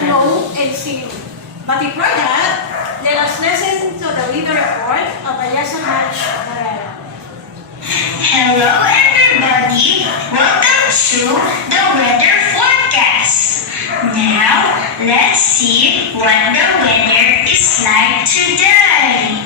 flow and sing. But before that, let us listen to the weather report of Aliasa Match Barrera. Hello everybody, welcome to the weather forecast. Now, let's see what the weather is like today.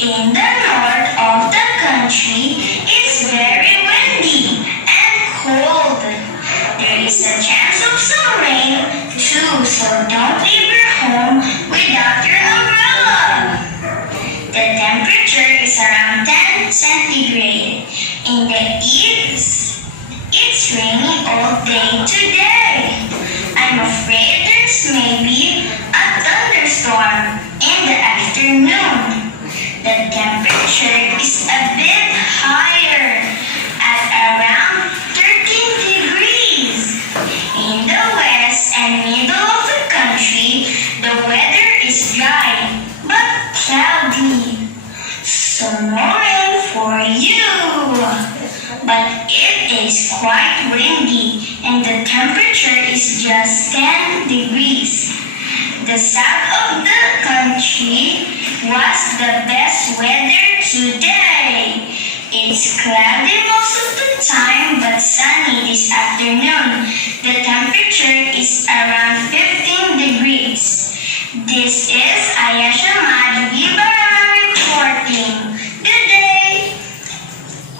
In the north of the country, it's very windy and cold. There is a chance of some rain too, so don't leave your home without your umbrella. The temperature is around 10 centigrade. In the east, it's raining all day today. I'm afraid there's maybe a thunderstorm in the afternoon. The temperature is a bit higher at around 13 degrees. In the west and middle of the country, the weather is dry but cloudy. So no rain for you. But it is quite windy and the temperature is just 10 degrees. The south of the country was the best weather today. It's cloudy most of the time but sunny this afternoon. The temperature is around 15 degrees. This is Ayesha Madhvi Barama reporting. Good day!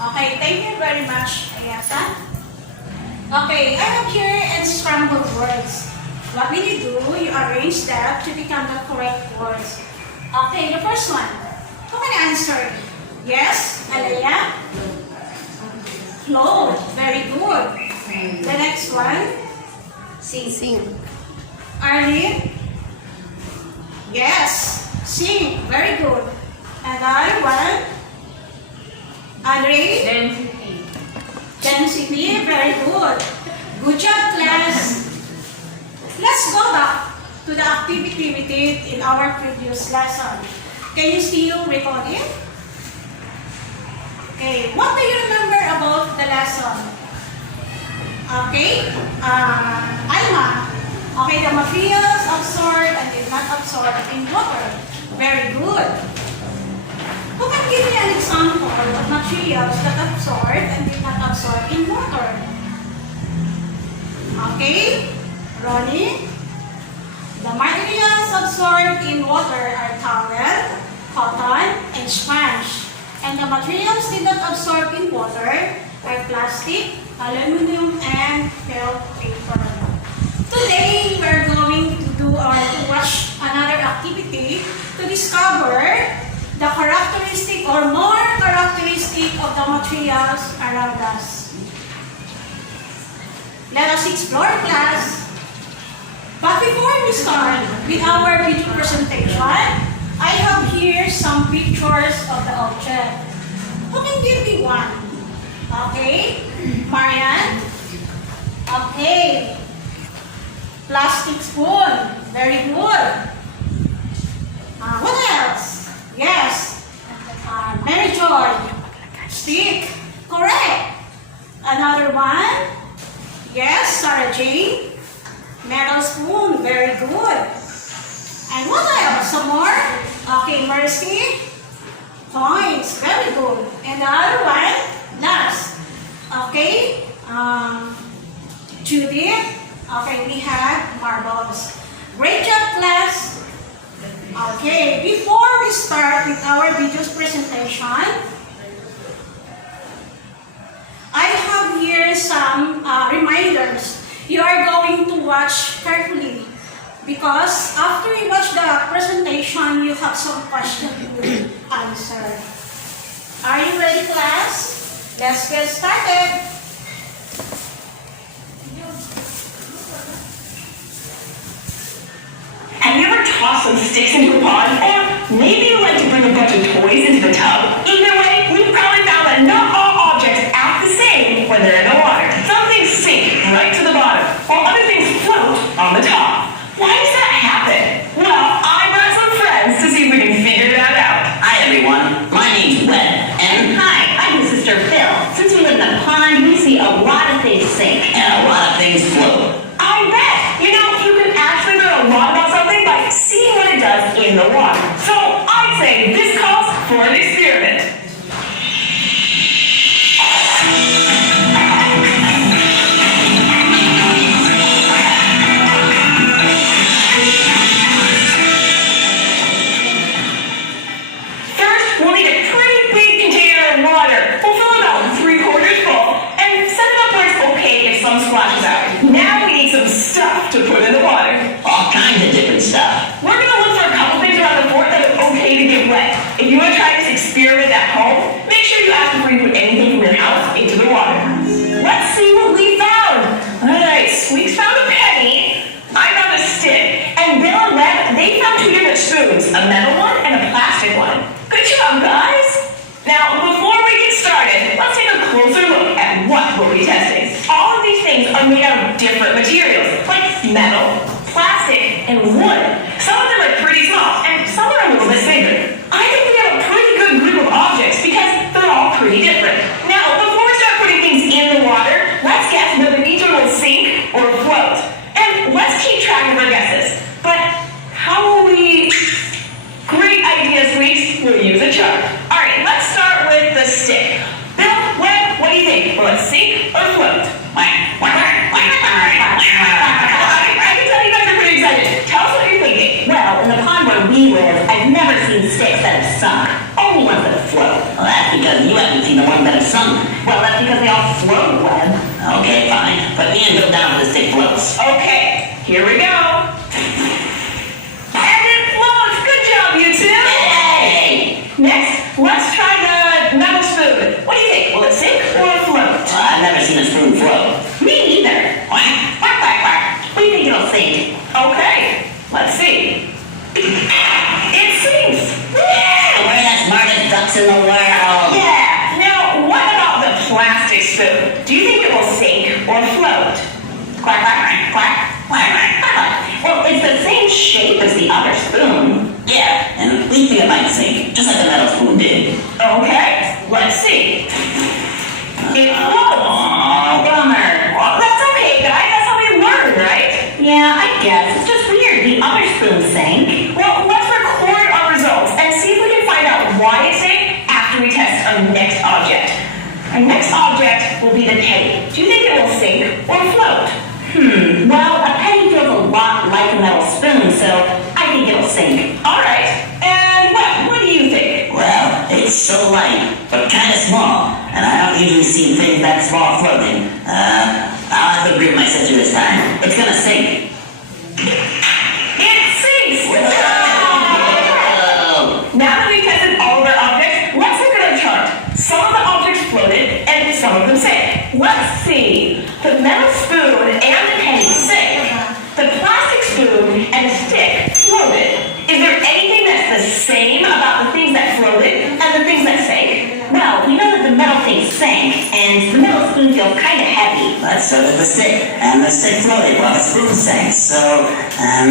Okay, thank you very much, Ayasa. Okay, I have here unscrambled words. What will you do? You arrange that to become the correct words. Okay, the first one. Who can answer? Yes, Alaya? Flow. Very good. The next one. Sing. Arlene? Yes. Sing. Very good. Another one. Andre? Density. Very good. Good job, class. Let's go back to the activity we did in our previous lesson. Can you still recall it? Okay, what do you remember about the lesson? Okay, Alma. Okay, the materials absorbed and did not absorb in water. Very good. Who can give me an example of materials that absorbed and did not absorb in water? Okay, Ronnie. The materials absorbed in water are towel, cotton, and sponge. And the materials did not absorb in water are plastic, aluminum, and felt paper. Today, we are going to watch another activity to discover the characteristic or more characteristic of the materials around us. Let us explore, class. But before we start with our video presentation, I have here some pictures of the object. Who can give me one? Okay. Marian? Okay. Plastic spoon. Very good. What else? Yes. Mary Joy. Stick. Correct. Another one? Yes, Sarah Jane. Metal spoon. Very good. And what else? Some more? Okay, Mercy. Coins. Very good. And the other one? Last. Okay. Judith. Okay, we have marbles. Great job, class. Okay, before we start with our video's presentation, I have here some reminders. You are going to watch carefully because after you watch the presentation, you have some questions to answer. Are you ready, class? Let's get started. Have you ever tossed some sticks into a pond? Or maybe you like to bring a bunch of toys into the tub? Either way, we've probably found that not all objects act the same when they're in the water. Some things sink right to the bottom, while other things float on the top. Why does that happen? Well, I brought some friends to see if we can figure that out. Hi everyone, my name's Webb, and hi, I'm his sister Phil. Since we live in a pond, we see a lot of things sink and a lot of things float. I bet! You know, you can actually throw a in the water. So I'd say this calls for an experiment. First, we'll need a pretty big container of water. We'll fill it about 3/4 full and set it up where it's okay if some splashes out. Now we need some stuff to put in the water. All kinds of different stuff. We're gonna look for a couple things around the fort that are okay to get wet. If you want to try this experiment at home, make sure you ask before you put anything from your house into the water. Let's see what we found. Alright, Squeaks found a penny. I found a stick. And Bill and Webb, they found 2 different spoons, a metal one and a plastic one. Good job, guys! Now, before we get started, let's take a closer look at what we'll be testing. All of these things are made out of different materials, like metal, plastic, and wood. Some of them are pretty small, and some are a little bit bigger. I think we have a pretty good group of objects because they're all pretty different. Now, before we start putting things in the water, let's guess whether each one will sink or float. And let's keep track of our guesses. But how will we... Great idea, Squeaks. We'll use a chart. Alright, let's start with the stick. Bill, Webb, what do you think? Will it sink or float? I can tell you guys are pretty excited. Tell us what you're thinking. Well, in the pond where we live, I've never seen sticks that have sunk. Only ones that float. Well, that's because you haven't seen the ones that have sunk. Well, that's because they all float, Webb. Okay, fine. Put me and Bill down for the stick floats. Okay, here we go. And it floats. Good job, you two. Yay! Next, let's try the metal spoon. What do you think? Will it sink or float? Well, I've never seen a spoon float. Me neither. Quack, quack, quack, quack. We think it'll sink. Okay, let's see. It sinks. Yeah, we're the smartest ducks in the world. Yeah. Now, what about the plastic spoon? Do you think it will sink or float? Quack, quack, quack, quack, quack, quack, quack. Well, it's the same shape as the other spoon. Yeah, and we think it might sink, just like the metal spoon did. Okay, let's see. It floats. Oh, bummer. Well, that's okay, guys. That's how we learn, right? Yeah, I guess. It's just weird. The other spoon sank. Well, let's record our results and see if we can find out why it sank after we test our next object. Our next object will be the penny. Do you think it will sink or float? Well, a penny feels a lot like a metal spoon, so I think it'll sink. All right. And what do you think? Well, it's so light, but kind of small, and I don't usually see things that small floating. I'll have to agree with my sister this time. It's gonna sink. It sinks! Whoa. Now that we've tested all of our objects, let's look at our chart. Some of the objects floated and some of them sank. Let's see. The metal spoon and the penny sank. The plastic spoon and the stick floated. Is there anything that's the same about the things that floated and the things that sank? Well, we know that the metal thing sank, and the metal spoon feels kind of heavy. But so did the stick, and the stick floated while the spoon sank. So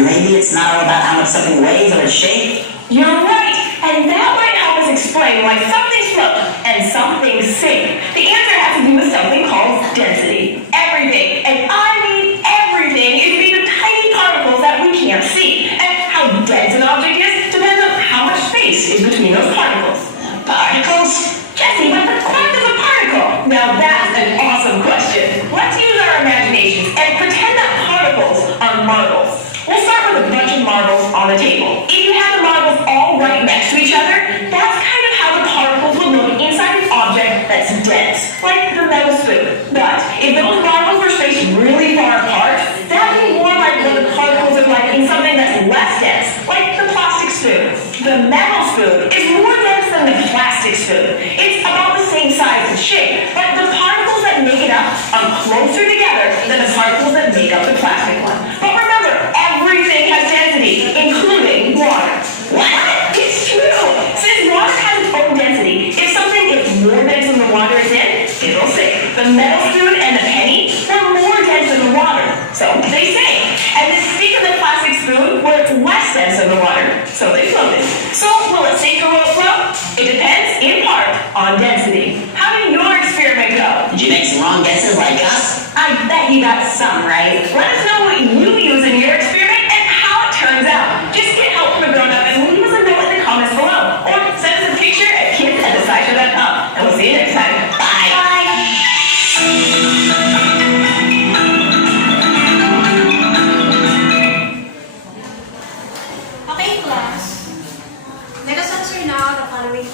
maybe it's not all about how much something weighs or its shape. You're right, and that might help us explain why some things float and some things sink. The answer has to do with something called density. Everything, and I mean everything, is made of tiny particles that we can't see. And how dense an object is depends on how much space is between those particles. Particles? Jesse, what the crap is a particle? Now that's an awesome question. Let's use our imaginations and pretend that particles are marbles. We'll start with a bunch of marbles on the table. If you have the marbles all right next to each other, that's kind of how the particles will look inside an object that's dense, like the metal spoon. But if those marbles were spaced really far apart, that would be more like what the particles are like in something that's less dense, like the plastic spoon. The metal spoon is more dense than the plastic spoon. It's about the same size and shape, but the particles that make it up are closer together than the particles that make up the plastic one. But remember, everything has density, including water. What? It's true! Since water has its own density, if something gets more dense than the water is in, it'll sink. The metal spoon and the penny were more dense than the water, so they sank. And the stick and the plastic spoon were less dense than the water, so they floated. So will it sink or will it float? It depends, in part, on density. How did your experiment go? Did you make some wrong guesses like us? I bet you got some right. Let us know what you use in your experiment and how it turns out. Just get help from a grown-up and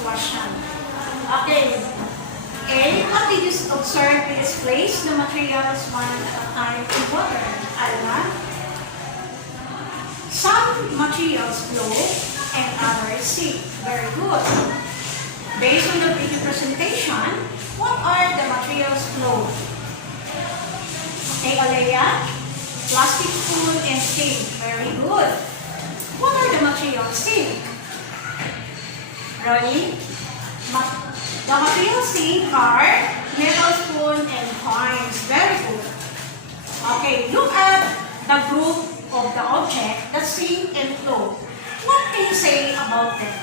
question. Okay. A. What did you observe in this place? The materials one at a time in water. Alma. Some materials flow and others sink. Very good. Based on the previous presentation, what are the materials flow? Okay, Alea. Plastic, food, and sink. Very good. What are the materials sink? Ronnie? The materials sink are metal, spoon, and coins. Very good. Okay, look at the group of the object that sink and flow. What can you say about them?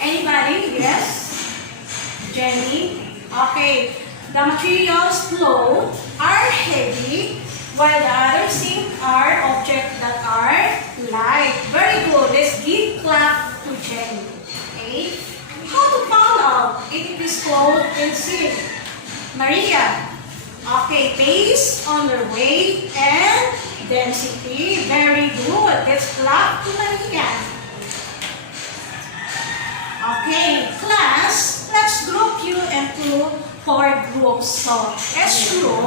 Anybody? Yes? Jenny? Okay. The materials flow are heavy, while the other sink are objects that are light. Very good. Let's give clap to Jenny. Okay. How to find out if it is flow and sink? Maria. Okay. Based on the weight and density. Very good. Let's clap to Maria. Okay, class, let's group you into 4 groups. So, let's group.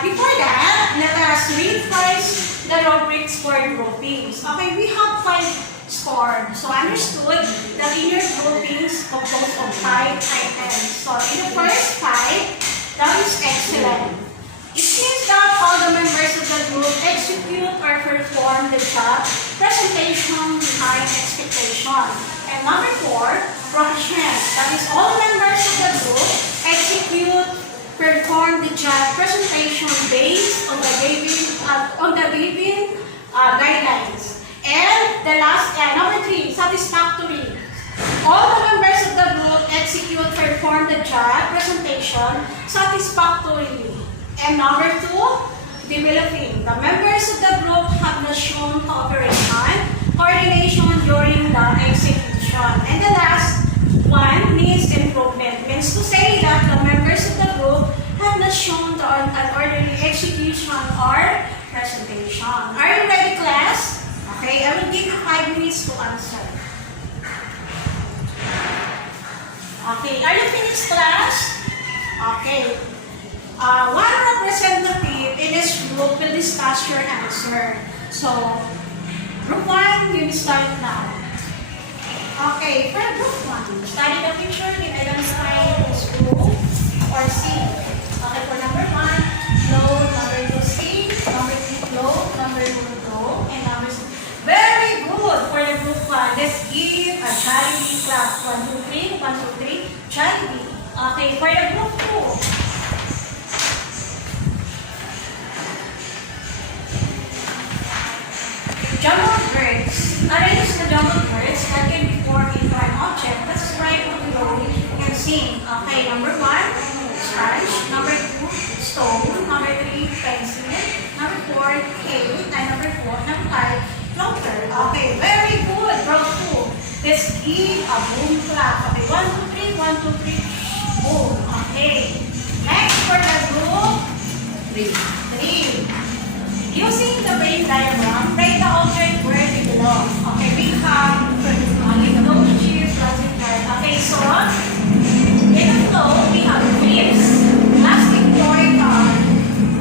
Before that, let us read first the rubrics for groupings. Okay, we have 5 scores. So, understood that in your groupings composed of 5 items. So, in the first 5, that is excellent. It means that all the members of the group execute or perform the job presentation behind expectation. And number 4, proficient. That is all members of the group execute, perform the job presentation based on the given guidelines. And the last, number 3, satisfactory. All the members of the group execute, perform the job presentation satisfactorily. And number 2, developing. The members of the group have not shown cooperation, coordination during the execution. And the last one needs improvement. Means to say that the members of the group have not shown an orderly execution or presentation. Are you ready, class? Okay, I will give you 5 minutes to answer. Okay, are you finished, class? Okay. One representative in this group will discuss your answer. So, group 1, you will start now. Okay, for group 1, study the picture and identify the screw or seam. Okay, for number 1, flow, number 2, seam, number 3, flow, number 2, flow, and number 6. Very good for the group 1. Let's give a Jollibee clap. 1, 2, 3, 1, 2, 3, Jollibee. Okay, for the group 2. Jumbled words. Arrange the jumbled words that can be formed into an object. Let's write what below and sing. Okay, number 1, sponge. Number 2, stone. Number 3, pencil. Number 4, cake. And number 5, floater. Okay, very good. Group 2. Let's give a boom clap. Okay, 1, 2, 3, 1, 2, 3. Boom. Okay. Next for the group 3. Using the Venn diagram, write the object where they belong. Okay, we have little cheese, plastic card. Okay, so in the flow, we have clips, plastic toy car,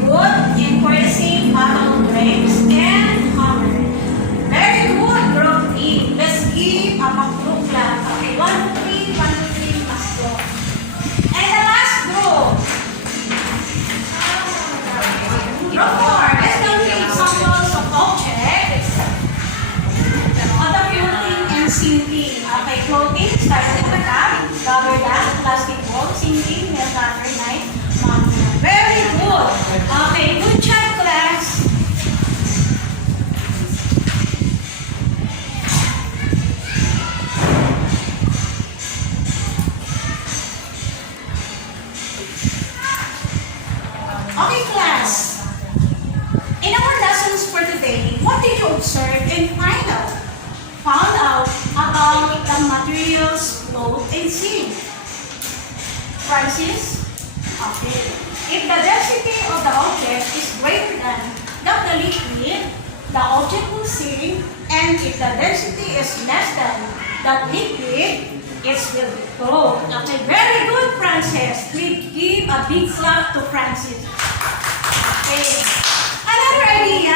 wood, and for the same metal drinks, and hammer. Very good, group E. Let's give a group clap. Okay, 1, 2, 3, 1, 2, 3, let's go. And the last group. Group 4. Let's examples of objects on the floating and sinking. Okay, floating, starting at the top, rubber duck, plastic ball, sinking, nail cutter, knife, mountain. Very good. Okay, good job, class. Okay, class. In our lessons for today, what did you observe and find out? Found out about the materials float and sink. Francis? Okay. If the density of the object is greater than that of the liquid, the object will sink and And if the density is less than that liquid, it will be flow. Okay, very good, Francis. We give a big clap to Francis. Okay. Another idea,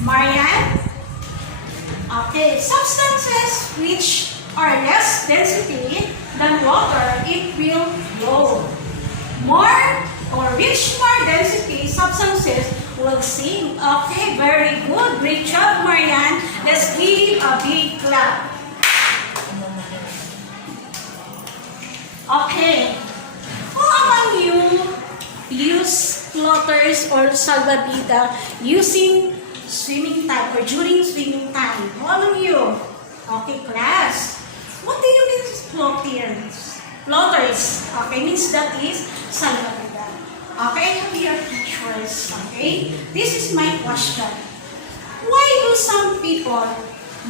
Marianne. Okay, substances which are less density than water, it will flow. More or which more density substances will sink. Okay, very good. Great job, Marianne. Let's give a big clap. Okay. Who among you use floaters or salvavidas using swimming time or during swimming time? Who among you? Okay, class. What do you mean floaters? Floaters. Okay, means that is salvavida. Okay, I have your pictures. Okay, this is my question. Why do some people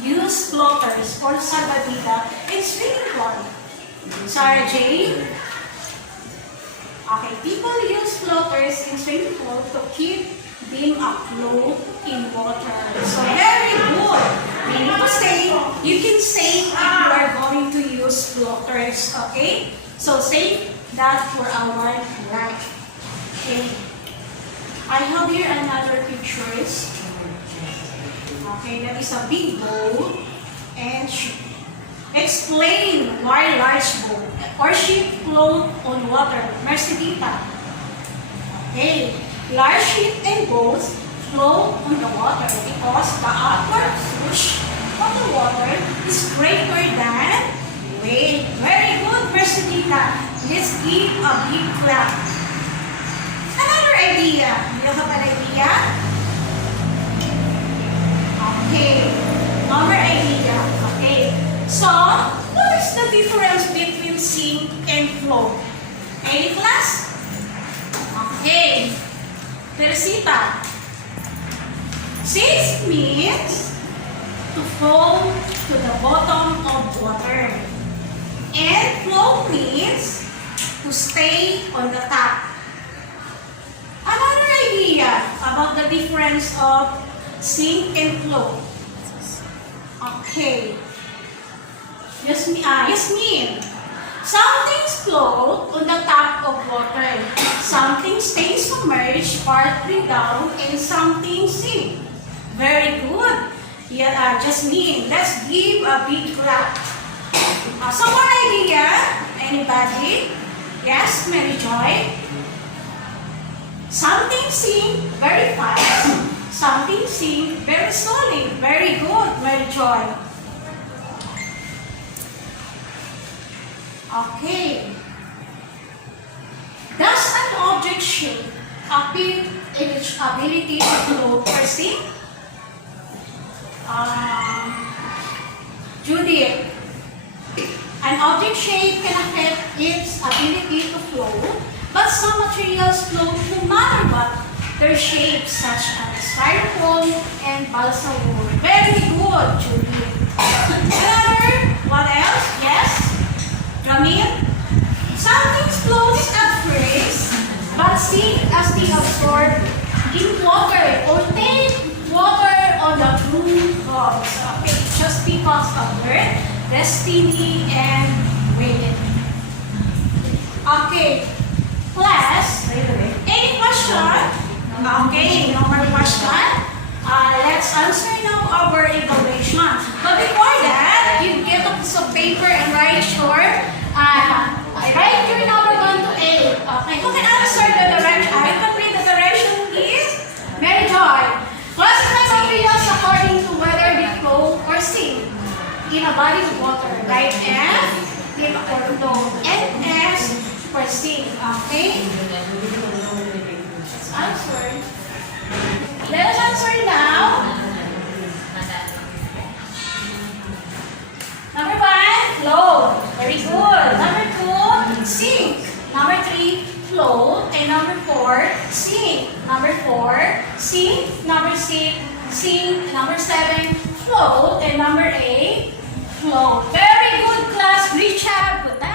use floaters or salvavida in swimming pool? Sarah J. Okay, people use floaters in swimming pool to keep them afloat in water. So very good. Meaning to say, you can say if you are going to use floaters. Okay? So say that for our life. Okay. I have here another pictures. Okay, that is a big boat and ship. Explain why large boat or ship float on water. Mercedita. Okay, large ship and boats float on the water because the upward push of the water is greater than weight. Very good, Mercedita. Let's give a big clap. Another idea. Do you have an idea? Okay. Another idea. Okay. So, what is the difference between sink and float? Any class? Okay. Teresita. Sink means to fall to the bottom of water. And float means to stay on the top. Another idea about the difference of sink and float. Okay. Yasmin. Some things float on the top of water. Something stays submerged partly down and something sink. Very good. Yeah, Jasmine. Let's give a big clap. Some more idea? Anybody? Yes, Mary Joy. Something sink very fast. Something sink very slowly. Very good, Mary Joy. Okay. Does an object shape appear in its ability to float or sink? Judith. An object shape can affect its ability to float, but some materials float no matter what their shape, such as styrofoam and balsa wood. Very good, Judith. Another, what else? Yes? Ramil? Some things float at first, but sink as they absorb in water or take water on the blue clouds. Okay, just because of Earth, destiny, and weight. Okay, class, any question? Okay, no more question. Let's answer now our evaluation. But before that, you get a piece of paper and write your number 1 to 8. Okay, who can answer the direction? I complete the direction is Mary Joy. Classify materials according to whether they float or sink in a body of water. Right F, if or float. And S for sink. Okay? Let's answer. Let us answer now. Number 1, float. Very good. Number 2, sink. Number 3, float. And number 4, sink. Number 4, sink. Number 6, sink. Number 7, float. And number 8, float. Very good, class. Great job. Good night.